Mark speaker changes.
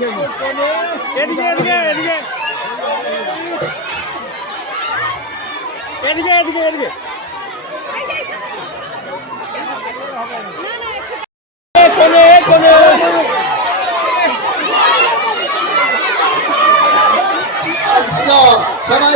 Speaker 1: এদিকে এদিকে এদিকে এদিকে এদিকে এদিকে কোনে কোনে সবাই